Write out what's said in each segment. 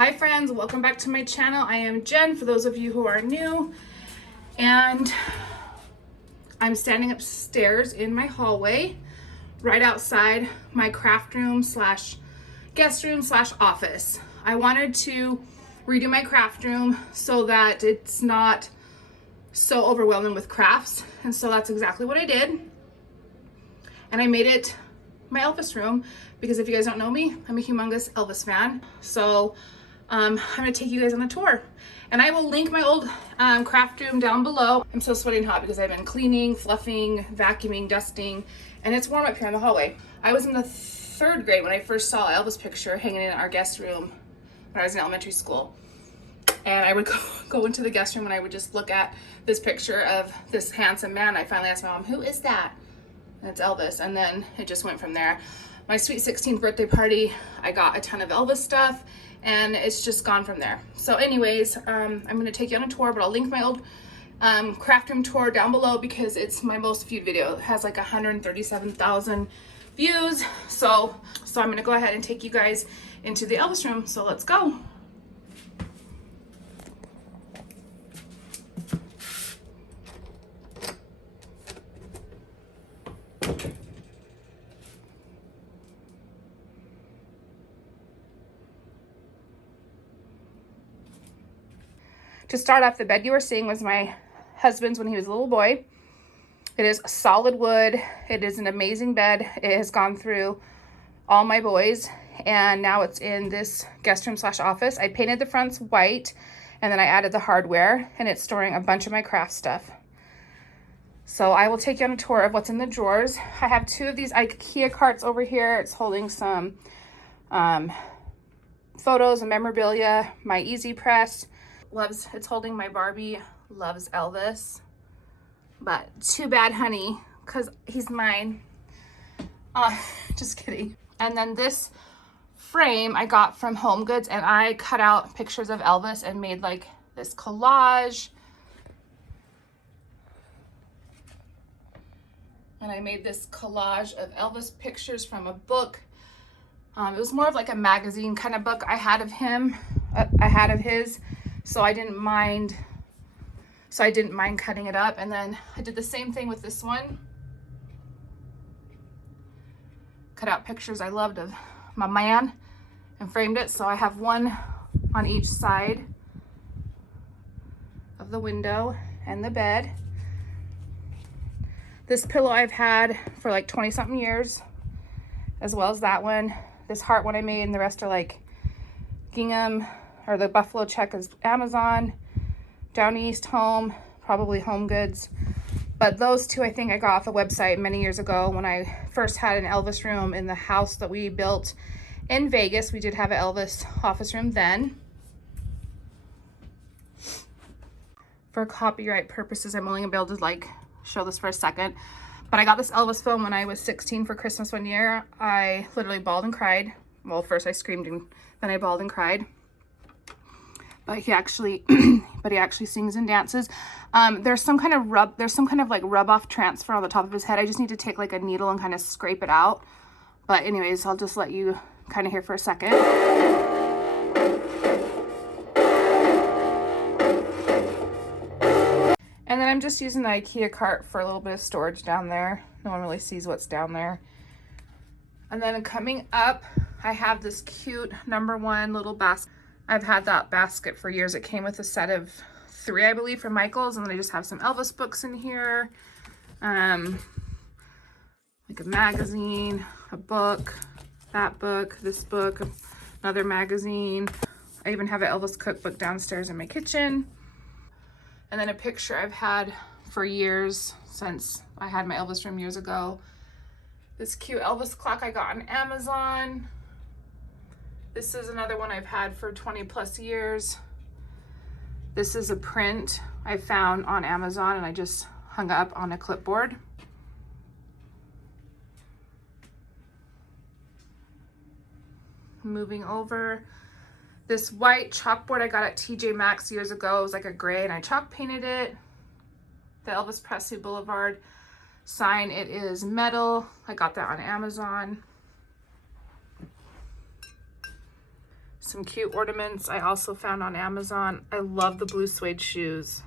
Hi friends, welcome back to my channel. I am Jen, for those of you who are new, and I'm standing upstairs in my hallway right outside my craft room slash guest room slash office. I wanted to redo my craft room so that it's not so overwhelming with crafts, and so that's exactly what I did. And I made it my Elvis room because if you guys don't know me, I'm a humongous Elvis fan. So I'm gonna take you guys on a tour, and I will link my old craft room down below. I'm so sweating hot because I've been cleaning, fluffing, vacuuming, dusting, and it's warm up here in the hallway. I was in the 3rd grade when I first saw Elvis picture hanging in our guest room when I was in elementary school. And I would go into the guest room and I would just look at this picture of this handsome man. I finally asked my mom, who is that? And it's Elvis. And then it just went from there. My sweet 16th birthday party, I got a ton of Elvis stuff, and it's just gone from there. So anyways, I'm gonna take you on a tour, but I'll link my old craft room tour down below because it's my most viewed video. It has like 137,000 views. So I'm gonna go ahead and take you guys into the Elvis room. So let's go. To start off, the bed you were seeing was my husband's when he was a little boy. It is solid wood. It is an amazing bed. It has gone through all my boys, and now it's in this guest room slash office. I painted the fronts white, and then I added the hardware, and it's storing a bunch of my craft stuff. So I will take you on a tour of what's in the drawers. I have 2 of these IKEA carts over here. It's holding some photos and memorabilia, my Easy Press. It's holding my Barbie Loves Elvis, but too bad, honey, because he's mine. Just kidding. And then this frame I got from Home Goods, and I cut out pictures of Elvis and made like this collage. And I made this collage of Elvis pictures from a book. It was more of like a magazine kind of book I had of him, his. So I didn't mind cutting it up. And then I did the same thing with this one. Cut out pictures I loved of my man and framed it. So I have one on each side of the window and the bed. This pillow I've had for like 20 something years, as well as that one. This heart one I made, and the rest are like gingham, or the buffalo check is Amazon. Down East Home, probably Home Goods. But those 2 I think I got off a website many years ago when I first had an Elvis room in the house that we built in Vegas. We did have an Elvis office room then. For copyright purposes, I'm only gonna be able to like show this for a second. But I got this Elvis film when I was 16 for Christmas one year. I literally bawled and cried. Well, first I screamed and then I bawled and cried. But he actually sings and dances. There's some kind of like rub off transfer on the top of his head. I just need to take like a needle and kind of scrape it out. But anyways, I'll just let you kind of hear for a second. And then I'm just using the IKEA cart for a little bit of storage down there. No one really sees what's down there. And then coming up, I have this cute #1 little basket. I've had that basket for years. It came with a set of 3, I believe, from Michael's. And then I just have some Elvis books in here. Like a magazine, a book, that book, this book, another magazine. I even have an Elvis cookbook downstairs in my kitchen. And then a picture I've had for years, since I had my Elvis room years ago. This cute Elvis clock I got on Amazon. This is another one I've had for 20 plus years. This is a print I found on Amazon and I just hung up on a clipboard. Moving over, this white chalkboard I got at TJ Maxx years ago. It was like a gray and I chalk painted it. The Elvis Presley Boulevard sign, it is metal. I got that on Amazon. Some cute ornaments I also found on Amazon. I love the blue suede shoes.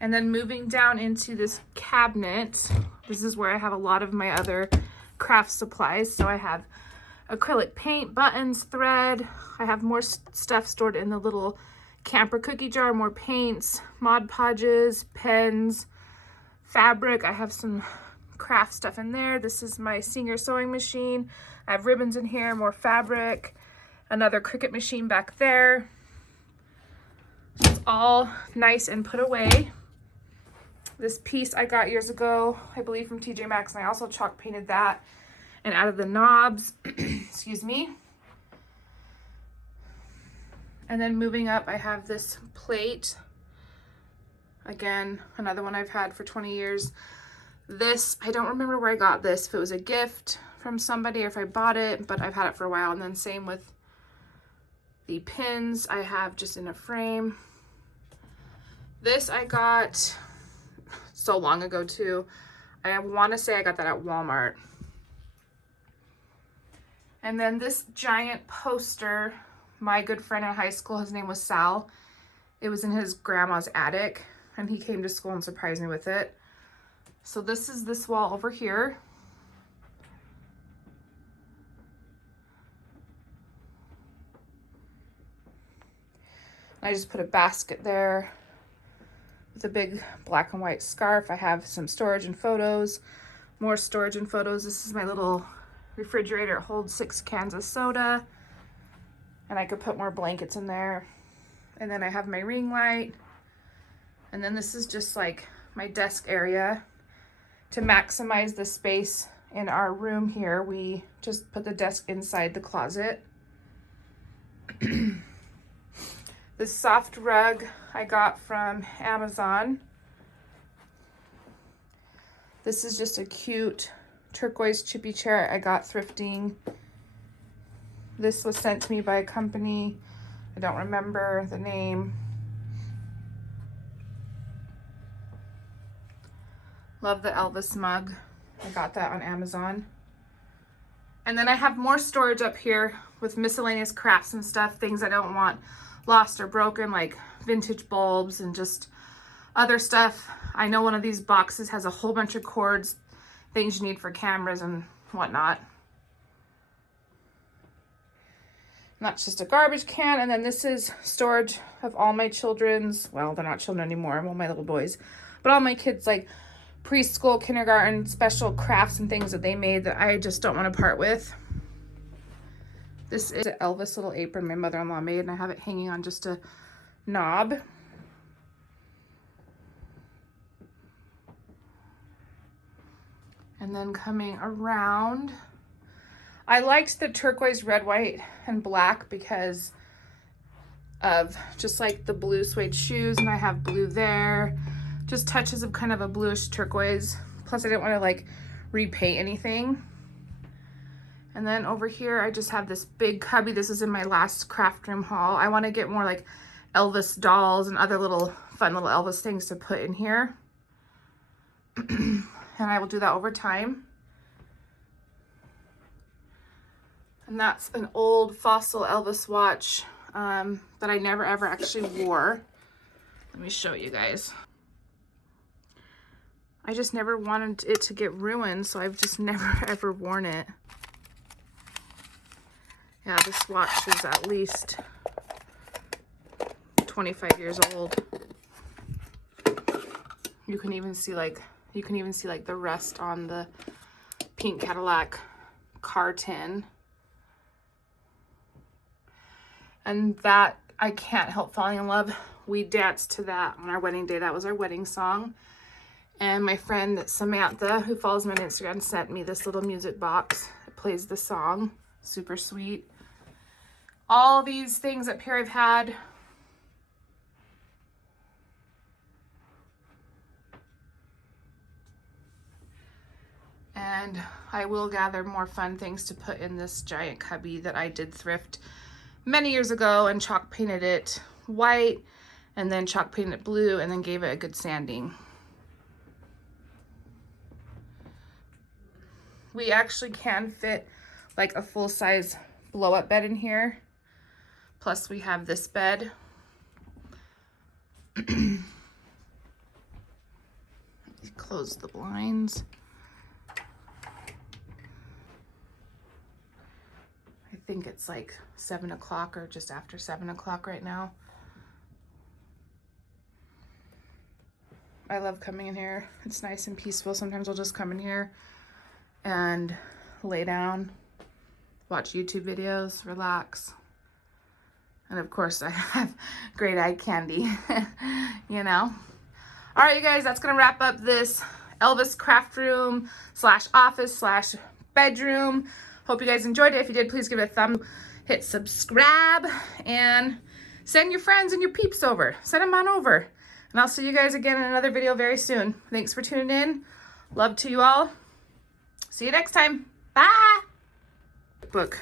And then moving down into this cabinet, this is where I have a lot of my other craft supplies. So I have acrylic paint, buttons, thread. I have more stuff stored in the little camper cookie jar, more paints, Mod Podges, pens, fabric. I have some craft stuff in there. This is my Singer sewing machine. I have ribbons in here, more fabric, another Cricut machine back there. So it's all nice and put away. This piece I got years ago, I believe from TJ Maxx, and I also chalk painted that and added the knobs, excuse me. And then moving up, I have this plate. Again, another one I've had for 20 years. This, I don't remember where I got this, if it was a gift from somebody or if I bought it, but I've had it for a while. And then same with the pins I have just in a frame. This I got so long ago too. I want to say I got that at Walmart. And then this giant poster, my good friend in high school, his name was Sal. It was in his grandma's attic and he came to school and surprised me with it. So this is this wall over here. I just put a basket there with a big black and white scarf. I have some storage and photos, more storage and photos. This is my little refrigerator. It holds 6 cans of soda, and I could put more blankets in there. And then I have my ring light. And then this is just like my desk area. To maximize the space in our room here, we just put the desk inside the closet. This soft rug I got from Amazon. This is just a cute turquoise chippy chair I got thrifting. This was sent to me by a company. I don't remember the name. Love the Elvis mug. I got that on Amazon. And then I have more storage up here with miscellaneous crafts and stuff, things I don't want lost or broken, like vintage bulbs and just other stuff. I know one of these boxes has a whole bunch of cords, things you need for cameras and whatnot. And that's just a garbage can. And then this is storage of all my children's, well, they're not children anymore, well, my little boys, but all my kids, like preschool, kindergarten, special crafts and things that they made that I just don't want to part with. This is an Elvis little apron my mother-in-law made, and I have it hanging on just a knob. And then coming around, I liked the turquoise, red, white, and black because of just like the blue suede shoes, and I have blue there. Just touches of kind of a bluish turquoise. Plus I didn't want to like repaint anything. And then over here, I just have this big cubby. This is in my last craft room haul. I want to get more like Elvis dolls and other little fun little Elvis things to put in here. And I will do that over time. And that's an old fossil Elvis watch that I never ever actually wore. Let me show you guys. I just never wanted it to get ruined, so I've just never ever worn it. Yeah, this watch is at least 25 years old. You can even see like the rust on the pink Cadillac car tin. And that, I can't help falling in love. We danced to that on our wedding day. That was our wedding song. And my friend Samantha, who follows me on Instagram, sent me this little music box. It plays the song. Super sweet. All these things up here I've had. And I will gather more fun things to put in this giant cubby that I did thrift many years ago and chalk painted it white and then chalk painted it blue and then gave it a good sanding. We actually can fit like a full-size blow-up bed in here. Plus we have this bed. Close the blinds. I think it's like 7 o'clock or just after 7 o'clock right now. I love coming in here. It's nice and peaceful. Sometimes I'll just come in here and lay down, watch YouTube videos, relax. And of course I have great eye candy, you know. All right, you guys, that's gonna wrap up this Elvis craft room slash office slash bedroom. Hope you guys enjoyed it. If you did, please give it a thumb, hit subscribe, and send your friends and your peeps over. Send them on over. And I'll see you guys again in another video very soon. Thanks for tuning in. Love to you all. See you next time. Bye. Book.